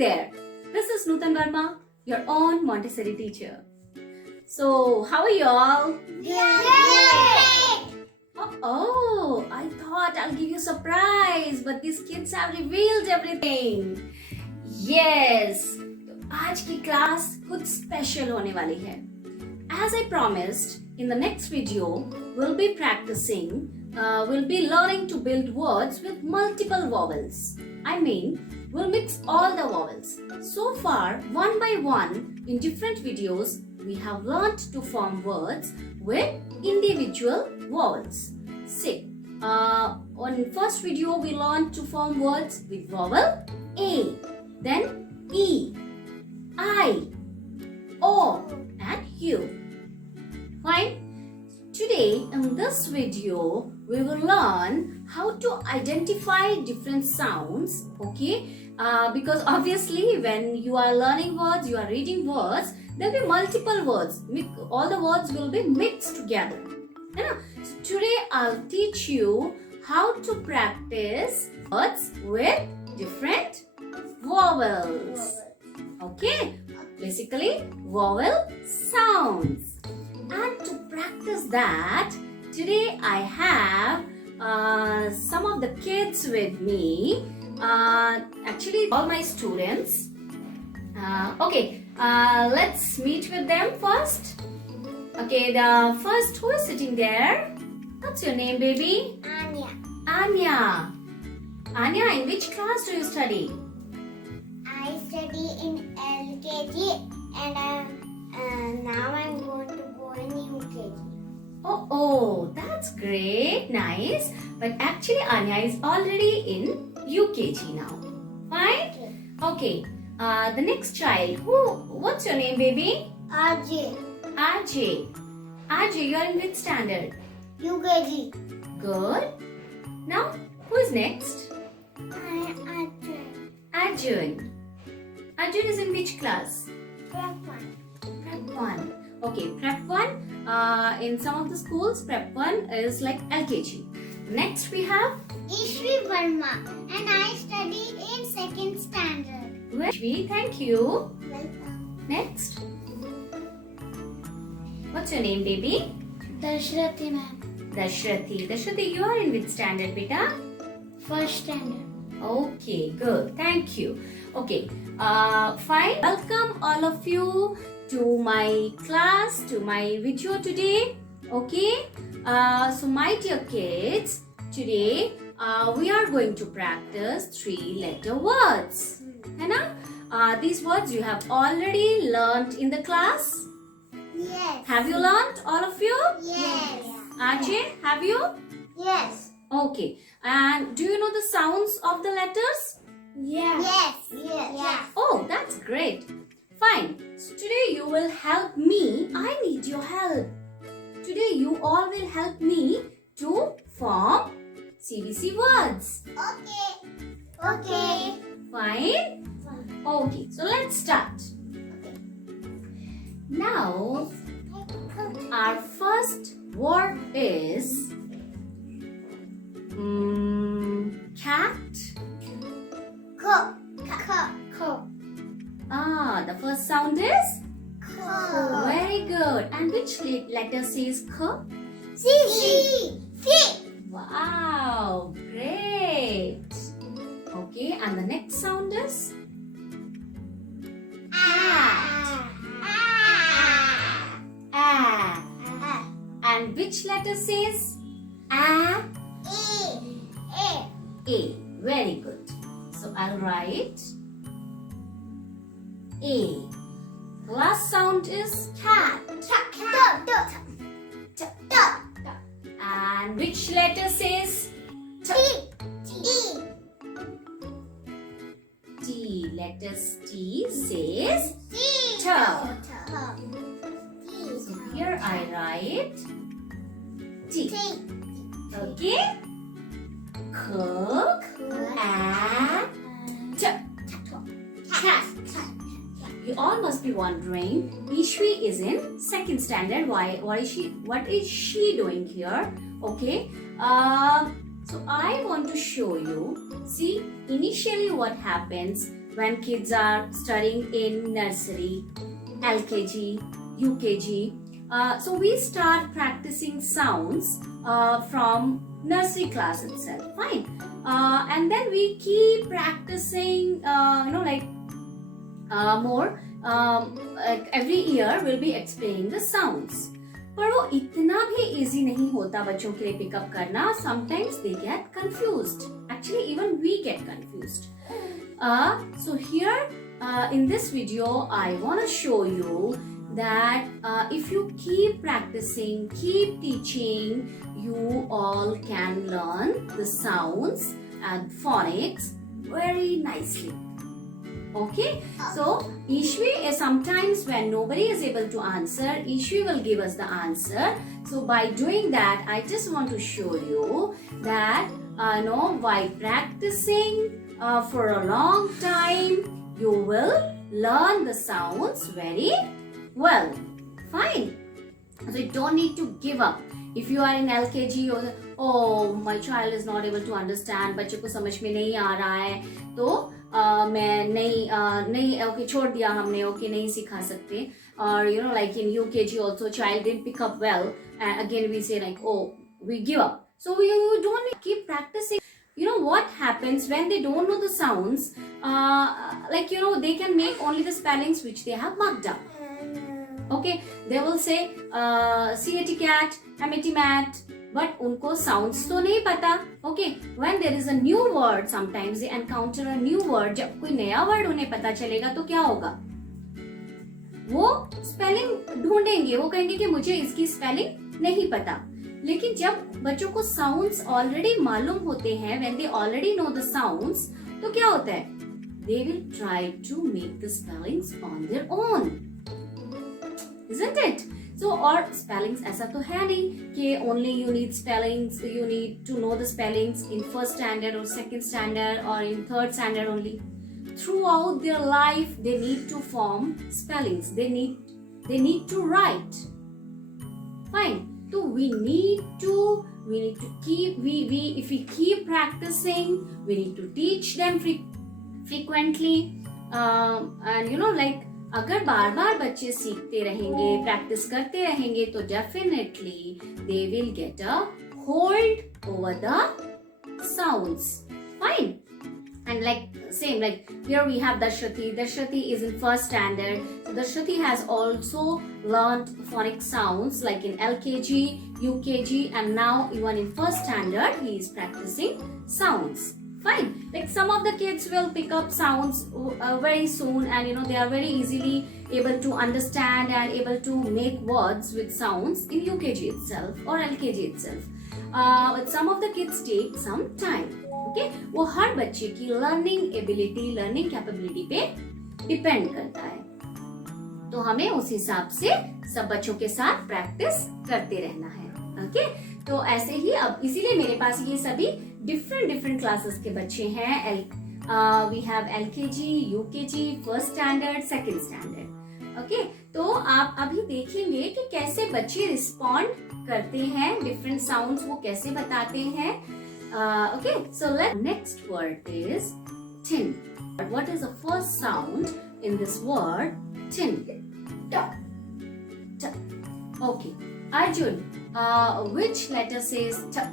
there, this is Nutan Verma, your own Montessori teacher. So, how are you all? Oh, I thought I'll give you a surprise, but these kids have revealed everything. Yes, आज की class कुछ special होने वाली है. As I promised, in the next video, we'll be practicing, we'll be learning to build words with multiple vowels. I mean, we'll mix all the vowels. So far, one by one, in different videos, we have learned to form words with individual vowels. Say, on first video, we learned to form words with vowel A, then E, I, O, and U. Fine. Today, in this video, we will learn how to identify different sounds, okay? Because obviously, when you are learning words, you are reading words, there will be multiple words. All the words will be mixed together. So today, I'll teach you how to practice words with different vowels. Okay? Basically, vowel sounds. And to practice that, today I have some of the kids with me. Actually, all my students. Okay, let's meet with them first. Okay, the first, who is sitting there? What's your name, baby? Anya. Anya. Anya, in which class do you study? I study in LKG and now I'm going to go in UKG. Oh, that's great, nice. But actually, Anya is already in UKG now. Fine? Okay. The next child, what's your name, baby? Arjay. Arjay. Arjay, you are in which standard? UKG. Good. Now, who is next? Arjun. Arjun. Arjun is in which class? Prep 1. Prep 1. Okay, Prep 1, in some of the schools, Prep 1 is like LKG. Next we have Eeshvi Verma and I study in 2nd standard. Eeshvi, thank you. Welcome. Next. What's your name, baby? Dashrathi ma'am. Dashrathi. Dashrathi, you are in which standard, beta? 1st standard. Okay, good. Thank you. Okay, fine. Welcome all of you to my class, to my video today. Okay, so my dear kids, today we are going to practice 3-letter words. These words you have already learnt in the class. Yes. Have you learnt, all of you? Yes. Arjay, have you? Yes. Okay. And do you know the sounds of the letters? Yes. Yes. Oh, that's great. Fine. So today you will help me. I need your help. Today you all will help me to form CBC words. Okay. Fine? Okay. So let's start. Now, our first word is cat. Ko. The first sound is Ko. very good. And which letter says k? C. Wow, great. Okay, and the next sound is a. And which letter says a? A. Very good. So I'll write A. Last sound is cat. And which letter says T? T. Letter T says T. So here I write T. Okay? K, A, T. Cat. You all must be wondering, Eeshvi is in 2nd standard. What is she doing here? Okay. So I want to show you. See, initially what happens when kids are studying in nursery, LKG, UKG. So we start practicing sounds from nursery class itself, fine. And then we keep practicing, more. Every year we'll be explaining the sounds. पर वो इतना भी easy नहीं होता बच्चों के लिए pick up करना. Sometimes they get confused. Actually, even we get confused. So here in this video, I want to show you that if you keep practicing, keep teaching, you all can learn the sounds and phonics very nicely. Okay, so Eeshvi is sometimes when nobody is able to answer, Eeshvi will give us the answer. So by doing that, I just want to show you that by practicing for a long time, you will learn the sounds very well. Fine. So you don't need to give up. If you are in LKG or oh my child is not able to understand, बच्चे को समझ में नहीं आ रहा है, तो मैं नहीं ओके छोड़ दिया हमने, ओके नहीं सिखा सकते. Or like in UKG also child didn't pick up well, and again we say like oh we give up. So you don't need to keep practicing. You know what happens when they don't know the sounds, they can make only the spellings which they have marked up. Okay, they will say CAT cat, MAT mat, but उनको sounds तो नहीं पता. Okay, when there is a new word, sometimes they encounter a new word. जब कोई नया word उन्हें पता चलेगा तो क्या होगा? वो spelling ढूंढेंगे, वो कहेंगे कि मुझे इसकी spelling नहीं पता. लेकिन जब बच्चों को sounds already मालूम होते हैं, when they already know the sounds, तो क्या होता है? They will try to make the spellings on their own. Isn't it? So, or spellings ऐसा तो है नहीं कि only you need spellings, you need to know the spellings in first standard or second standard or in third standard only. Throughout their life, they need to form spellings. They need to write. Fine. So we need to keep if we keep practicing, we need to teach them frequently, and अगर बार बार बच्चे सीखते रहेंगे, practice करते रहेंगे, तो definitely they will get a hold over the sounds. Fine. And same here we have Dashrathi. Dashrathi is in first standard. So Dashrathi has also learned phonic sounds like in LKG, UKG, and now even in first standard he is practicing sounds. Fine. Like some of the kids will pick up sounds very soon, and they are very easily able to understand and able to make words with sounds in UKG itself or LKG itself. But some of the kids take some time. Okay, वो हर बच्चे की learning ability, learning capability पे depend करता है. तो हमें उस हिसाब से सब बच्चों के साथ प्रैक्टिस करते रहना है. ओके, तो ऐसे ही अब इसीलिए मेरे पास ये सभी डिफरेंट क्लासेस के बच्चे हैं. We have LKG, UKG, first standard, second standard. Okay, तो आप अभी देखेंगे कि कैसे बच्चे रिस्पॉन्ड करते हैं, डिफरेंट साउंड्स वो कैसे बताते हैं. Okay, so next word is tin. What is the first sound in this word tin? Ta. Ta. Okay, Arjun, which letter says ta?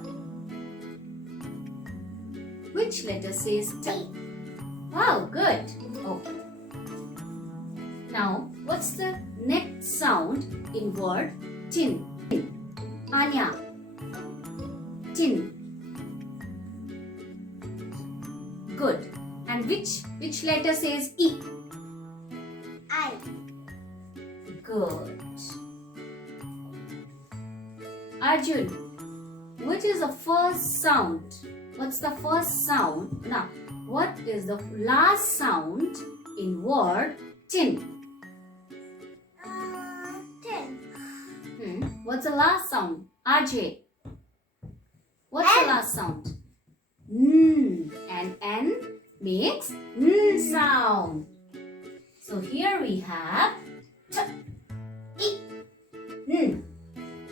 Which letter says ta? Wow, good. Okay. Now, what's the next sound in word tin? Anya. Tin. Good. And which letter says E? I. Good. Arjun, which is the first sound? What's the first sound? Now, what is the last sound in word tin? Tin. What's the last sound? Arjay. What's the last sound? And N makes N sound. So here we have T, E, N,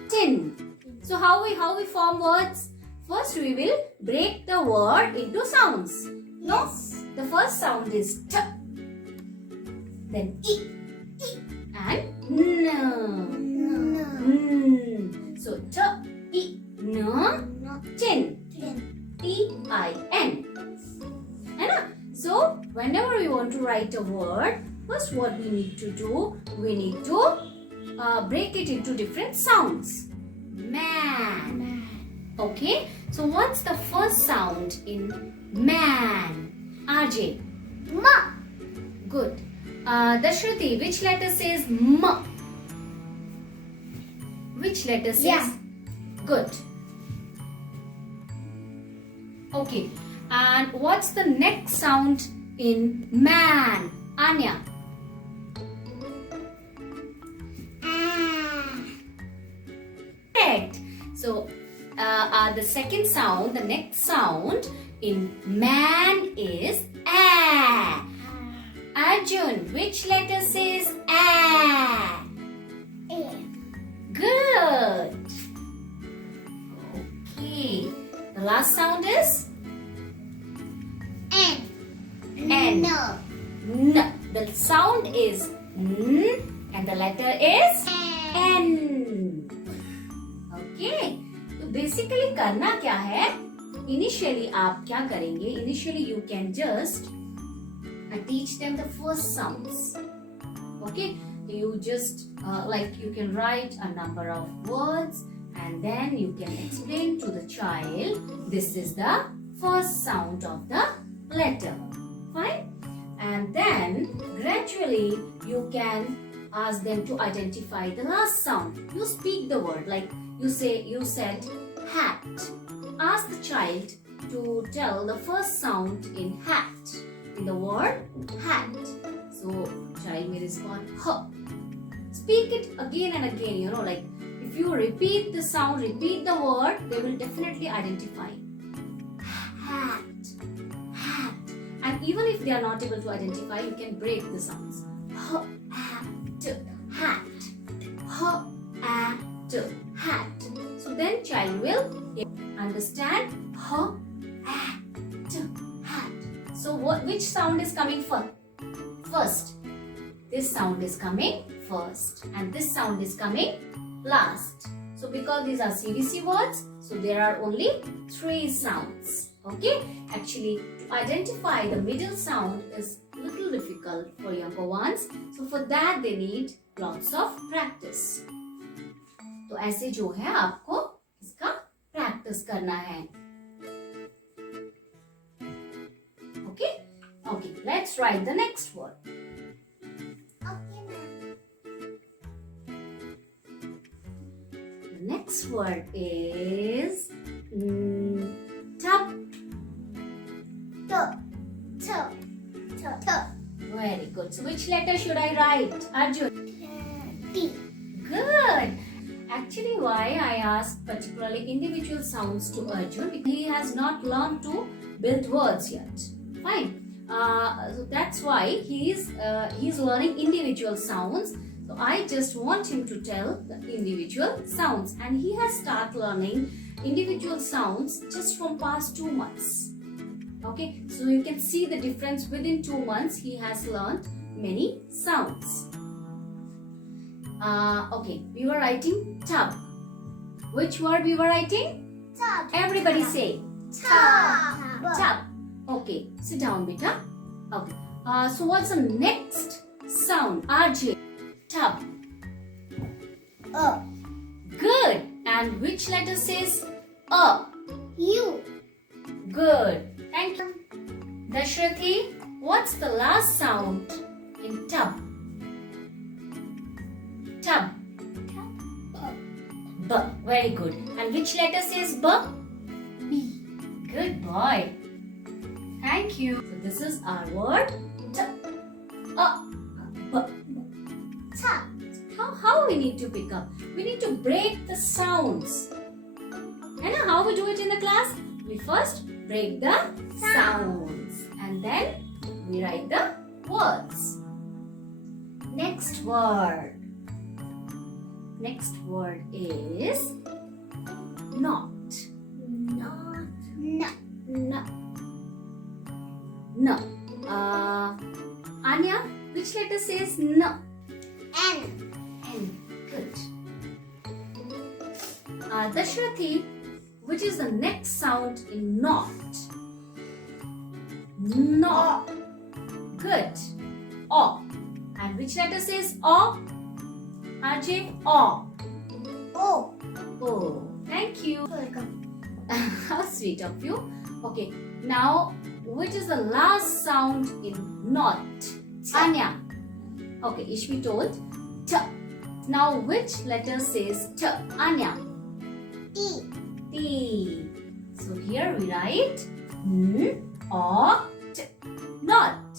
tin. So how we form words? First we will break the word into sounds. Yes. The first sound is T. then E, and N. No. So T, E, N, tin. T-I-N. So whenever we want to write a word, first what we need to do, we need to break it into different sounds. Man. Okay. So what's the first sound in man? Arjay. Ma. Good. Dashrathi, which letter says M? Which letter says? Yeah. Good. Okay. And what's the next sound in man? Anya. Correct. So, the second sound, the next sound in man is A. Arjun, which letter says A? A. Good. Okay. The last sound is N. N. No. N. The sound is N and the letter is N. Okay. तो basically करना क्या है? Initially आप क्या करेंगे? Initially you can just teach them the first sounds. Okay. You just like you can write a number of words and then you can explain to the child this is the first sound of the letter. Fine? And then gradually you can ask them to identify the last sound. You speak the word like you said hat. Ask the child to tell the first sound in hat, in the word hat. So child may respond H. Speak it again and again, like if you repeat the sound, repeat the word, they will definitely identify. Hat. Hat. And even if they are not able to identify, you can break the sounds. Hat. Hat. Hat. Hat. So then child will understand hat. Hat. So which sound is coming first? This sound is coming first and this sound is coming last. So because these are CVC words, so there are only 3 sounds. Okay, actually to identify the middle sound is a little difficult for younger ones. So for that they need lots of practice. तो ऐसे जो है आपको इसका practice करना है. Okay, okay. Let's write the next word. The next word is tub. Very good. So which letter should I write, Arjun? T. Good. Actually, why I asked particularly individual sounds to Arjun, because he has not learned to build words yet. Fine. So that's why he's learning individual sounds. So I just want him to tell the individual sounds, and he has started learning individual sounds just from past 2 months. Okay, so you can see the difference. Within 2 months he has learned many sounds. Okay, we were writing tub. Which word we were writing? Tub. Everybody say Tub. tub. Okay, sit down, beta. Okay. So what's the next sound? Arjay. Tub. Good. And which letter says A? U. Good. Thank you. Dashrathi, what's the last sound in tub? Tub. B. Very good. And which letter says B? B. Good boy. Thank you. So this is our word. B. How we need to pick up? We need to break the sounds. And how we do it in the class? We first break the sounds and then we write the words. Next word. Next word is not. Not. No. No. No. Anya, which letter says is N? N. N. Good. Dashrathi, which is the next sound in not? Not. Good. O. And which letter says O? Arjay, O. O. Oh, thank you. Welcome. How sweet of you. Okay, now which is the last sound in not? Anya. Okay, Eeshvi told T. Now which letter says T? Anya. T. T. So here we write N or T. Not.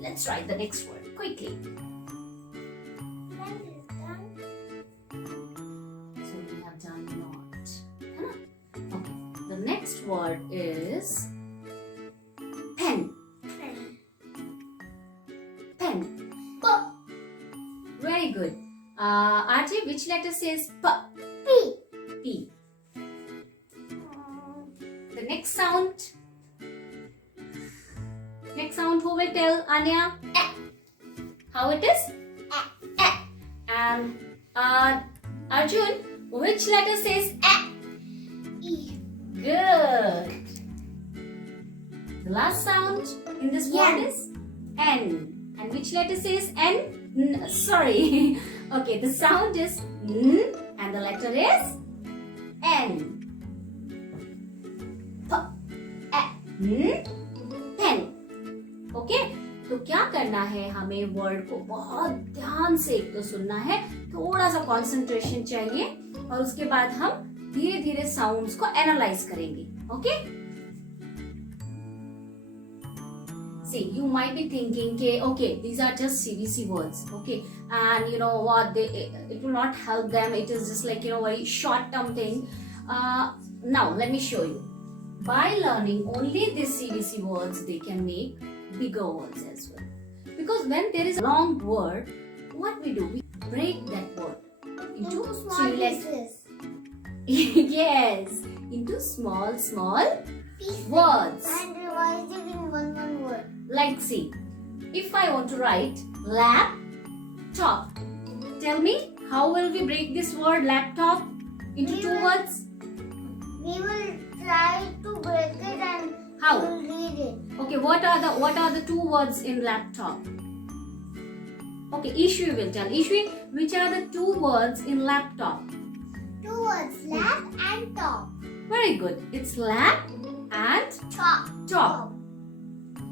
Let's write the next word quickly. So we have done not. Okay. The next word is pen. Pen. P. Very good. Arjay, which letter says P? P. P. The next sound. Next sound, who will tell? Anya? How it is? And Arjun, which letter says E. Good. The last sound in this word N. is N. And which letter says N? Sorry. Okay, the sound is N and the letter is N. Pen. Okay तो क्या करना है, हमें word को बहुत ध्यान से एक तो सुनना है, थोड़ा सा कंसंट्रेशन चाहिए और उसके बाद हम धीरे धीरे साउंड्स को एनालाइज करेंगे. Okay See, you might be thinking, okay, these are just CVC words, okay, and you know what, it will not help them. It is just like, very short-term thing. Now, let me show you. By learning only these CVC words, they can make bigger words as well. Because when there is a long word, what we do? We break that word into small three letters. pieces. Yes, into small Pieces. words. And revise it in one word. Like, see, if I want to write laptop, tell me, how will we break this word laptop into two words? We will try to break it and How? we will read it. Okay, what are the two words in laptop? Okay, Eeshvi will tell. Eeshvi, which are the two words in laptop? Two words, lap and top. Very good. It's lap and Top. top.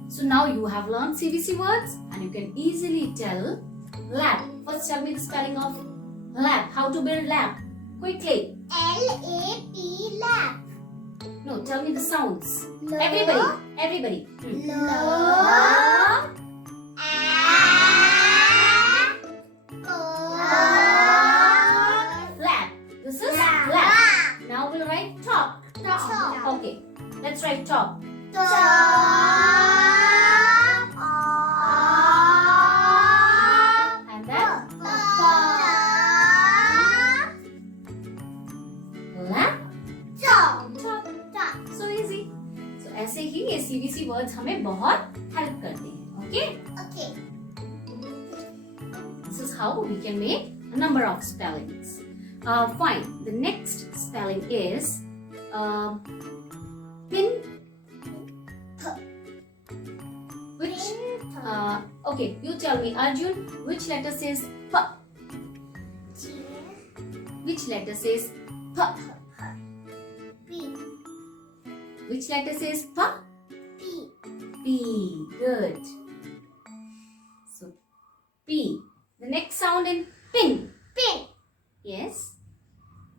So now you have learned CVC words and you can easily tell lap. First tell me the spelling of lap. How to build lap? Quickly. L-A-P, lap. No, tell me the sounds. L. Everybody. L. Lap. This is Lap. lap. Now we'll write top. Top. Okay, let's write top. And then lap. Top. So easy. So ऐसे ही ये CVC words हमें बहुत help करते हैं. Okay? This is how we can make a number of spellings. Fine. The next spelling is pin. Which? Okay, you tell me, Arjun. Which letter says P? Which letter says P? Which letter says P? P. Good. So P. The next sound in pin. Pin. Yes.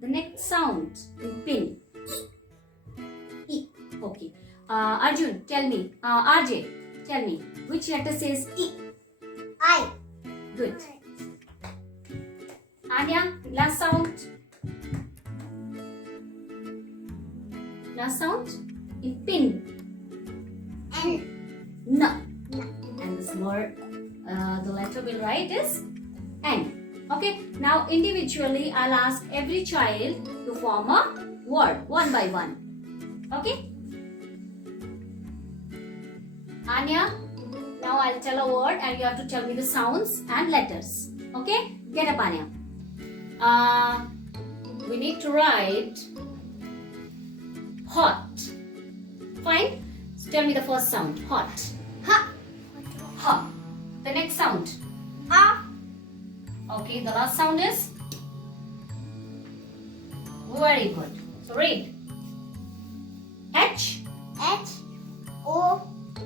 The next sound in pin. E. Okay. Arjun, tell me. Arjay, tell me. Which letter says E? I. Good. Anya, last sound. Last sound in pin. N. N. And this word, the letter we'll write is N. Okay. Now individually, I'll ask every child to form a word one by one. Okay. Anya, Now I'll tell a word and you have to tell me the sounds and letters. Okay? Get up, Anya. We need to write hot. Fine? So tell me the first sound. Hot. Ha. Ha. The next sound. A. Okay, the last sound is? Very good. So read. H. H. O.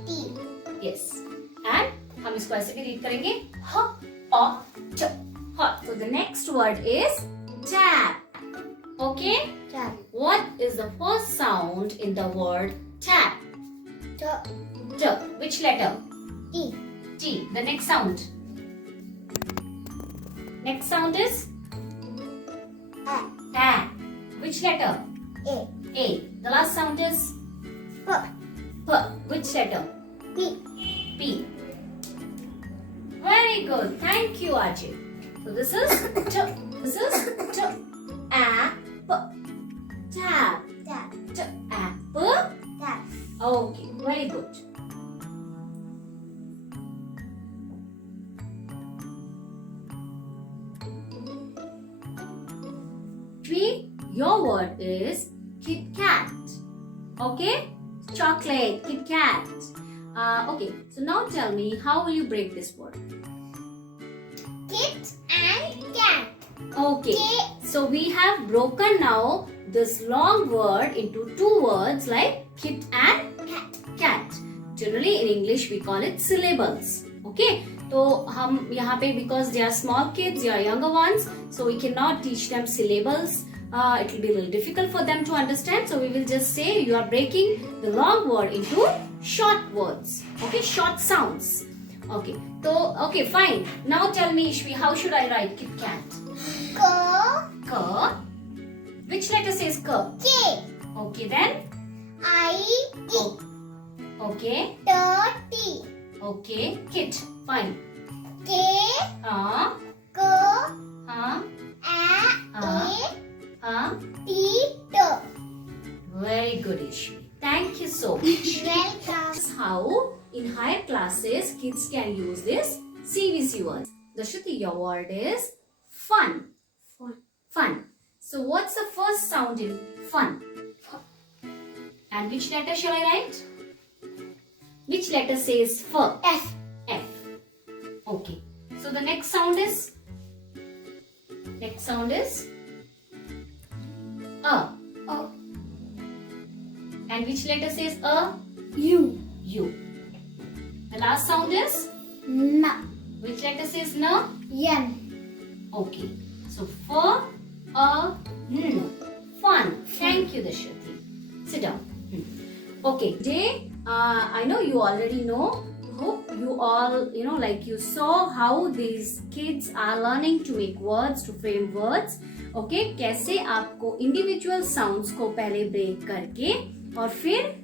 T. Yes. And हम इसको ऐसे भी read करेंगे. H. O. T. Hot. So the next word is tap. Okay? Tap. What is the first sound in the word tap? T. T. Which letter? T. T. The next sound. Next sound is A. A. Which letter? A. A. The last sound is P. P. Which letter? P. P. Very good. Thank you, Arjay. So this is T. This is T. A. P. Tap. Tap. T. Apple. Tap. Okay. Very good. Eeshvi, your word is Kit Kat. Okay? Chocolate, Kit Kat. Okay, so now tell me, how will you break this word? Kit and cat. Okay, K. so we have broken now this long word into two words like kit and Cat. cat. Generally in English we call it syllables. Okay, so हम यहाँ पे because they are small kids, they are younger ones, so we cannot teach them syllables. It will be a little difficult for them to understand. So we will just say you are breaking the long word into short words. Okay, short sounds. Okay, so okay, fine. Now tell me, Eeshvi, how should I write Kit Kat? K. K. Which letter says K? K. Okay, then. I. E. Oh, okay. T. T. Okay. Kit. Fine. K. Ah. K. Ah. A. Ah. T. T. Very good, Eeshvi. Thank you so much. Welcome. That's how in higher classes kids can use this CVC words. Dashrathi, your word is fun. Fun. Fun. So what's the first sound in fun? And which letter shall I write? Which letter says F? F. F. Okay. So the next sound is? Next sound is? A. O. And which letter says A? U. U. The last sound is? N. Which letter says N? N. Okay. So F, A, N. Fun. Thank you, Dashrathi. Sit down. Okay. Today, I know you already know. Hope you all, like you saw how these kids are learning to make words, to frame words. Okay. कैसे आपको individual sounds को पहले break करके और फिर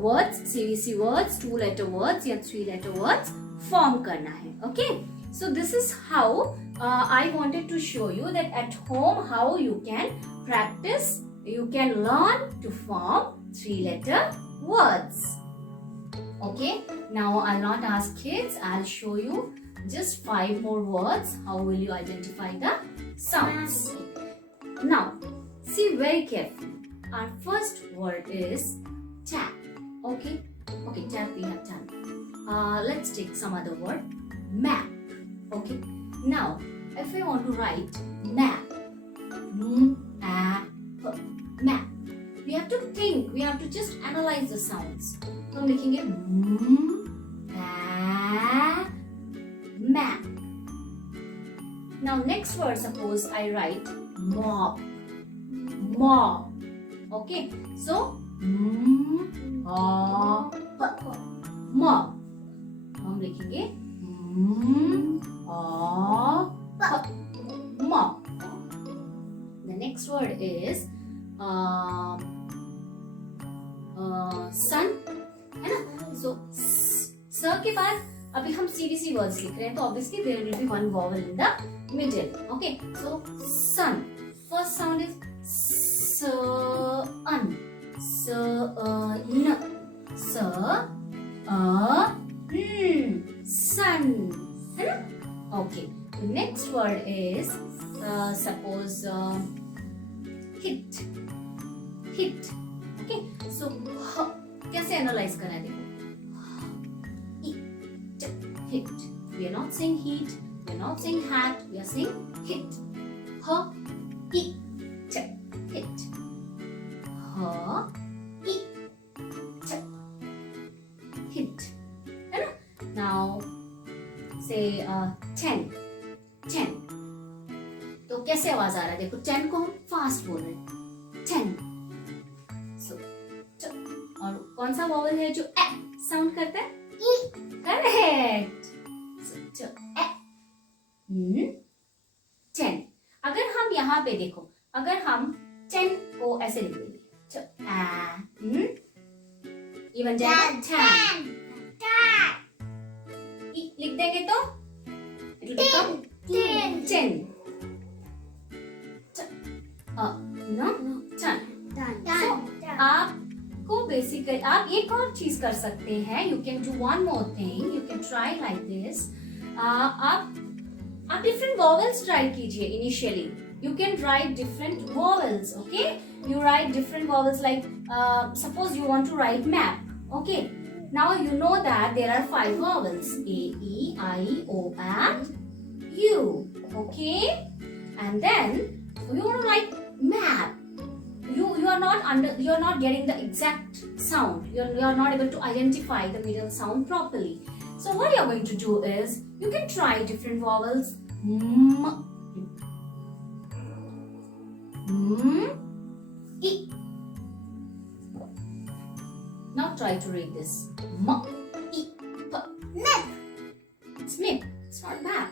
words, CVC words, 2-letter words या 3-letter words form करना है. Okay. So this is how I wanted to show you that at home how you can practice, you can learn to form 3-letter words. Okay. Now I'll not ask kids, I'll show you just 5 more words. How will you identify the sounds? Now, see very carefully. Our first word is tap. Okay. Okay, tap we have done. Let's take some other word. Map. Okay. Now, if I want to write map, map, we have to think. We have to just analyze the sounds. So I'm making it map. Now next word, suppose I write mob. Mob. Okay. So mob. I'm making it mob. The next word is sun. है ना? So स के बाद अभी हम CVC words लिख रहे हैं, तो obviously there will be one vowel in the middle. Okay, so sun. First sound is sun. Sun. is suppose hit. Okay, so कैसे एनालाइज करना है देखो. Hit. We are not saying heat. We are not saying hat. We are saying hit. Hit. Hit. Hit. है ना? Now say 10. तो कैसे आवाज आ रहा है देखो. 10 को हम फास्ट बोल रहे हैं. 10. So और कौन सा वॉवल है जो ए साउंड करता है? करेक्ट. So 10. अगर हम यहाँ पे देखो, अगर हम 10 को ऐसे लिख देंगे, इवन 10 लिख देंगे तो it will become 10. No, 10. So आपको बेसिकली आप एक और चीज कर सकते हैं. You can do one more thing. You can try like this. आप different vowels try कीजिए initially. You can write different vowels. Okay, you write different vowels like suppose you want to write map. Okay, now you know that there are 5 vowels: A, E, I, O, and U. Okay, and then you want to write map. You are not getting the exact sound. You are not able to identify the middle sound properly. So what you are going to do is you can try different vowels. E. Now try to read this. E. Map. It's mip. It's not map.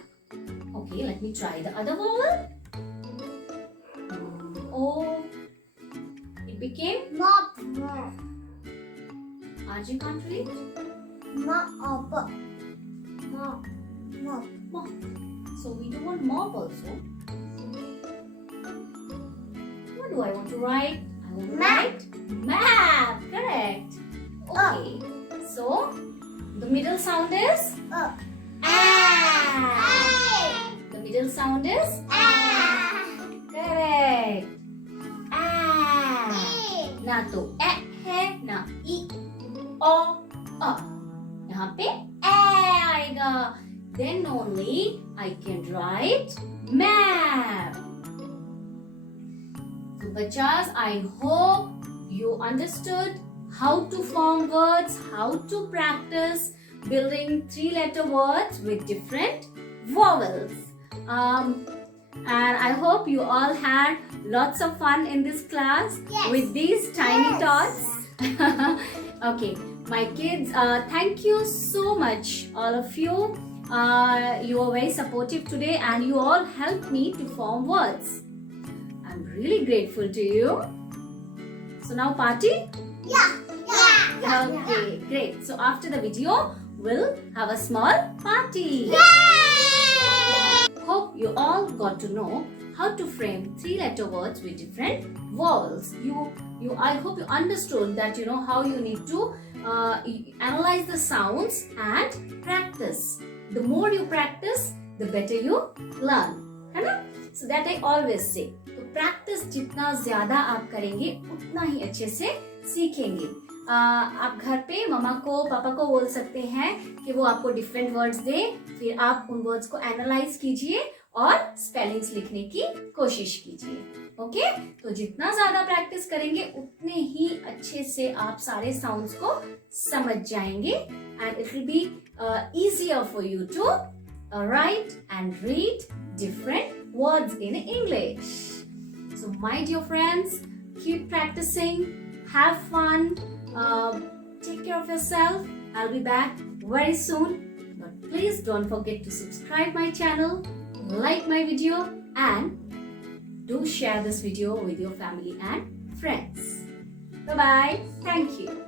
Okay, let me try the other vowel. O. It became Mop. Arjun can't read. Mop. Mop. So we do want mop also. What do I want to write? I want to write map. Correct. Okay. So the middle sound is a. The middle sound is correct. ना तो ए है ना ई ओ अ. यहाँ पे ए आएगा. Then only I can write map. So bachas, I hope you understood how to form words, how to practice building 3-letter words with different vowels. And I hope you all had lots of fun in this class with these tiny tots. Okay, my kids, thank you so much, all of you. You are very supportive today and you all helped me to form words. I'm really grateful to you. So now party? Yeah. Okay, great. So after the video, we'll have a small party. Hope you all got to know how to frame 3-letter words with different vowels. I hope you understood that you know how you need to analyze the sounds and practice. The more you practice, the better you learn. है ना? So that I always say. तो practice जितना ज़्यादा आप करेंगे, उतना ही अच्छे से सीखेंगे. आप घर पे मम्मा को पापा को बोल सकते हैं कि वो आपको डिफरेंट वर्ड्स दे, फिर आप उन वर्ड्स को एनालाइज कीजिए और स्पेलिंग्स लिखने की कोशिश कीजिए. ओके, तो जितना ज्यादा प्रैक्टिस करेंगे उतने ही अच्छे से आप सारे साउंड्स को समझ जाएंगे and it will be easier for you to write and read different words in English. So my dear friends, keep practicing, have fun, take care of yourself. I'll be back very soon, but please don't forget to subscribe my channel, like my video, and do share this video with your family and friends. Bye bye. Thank you.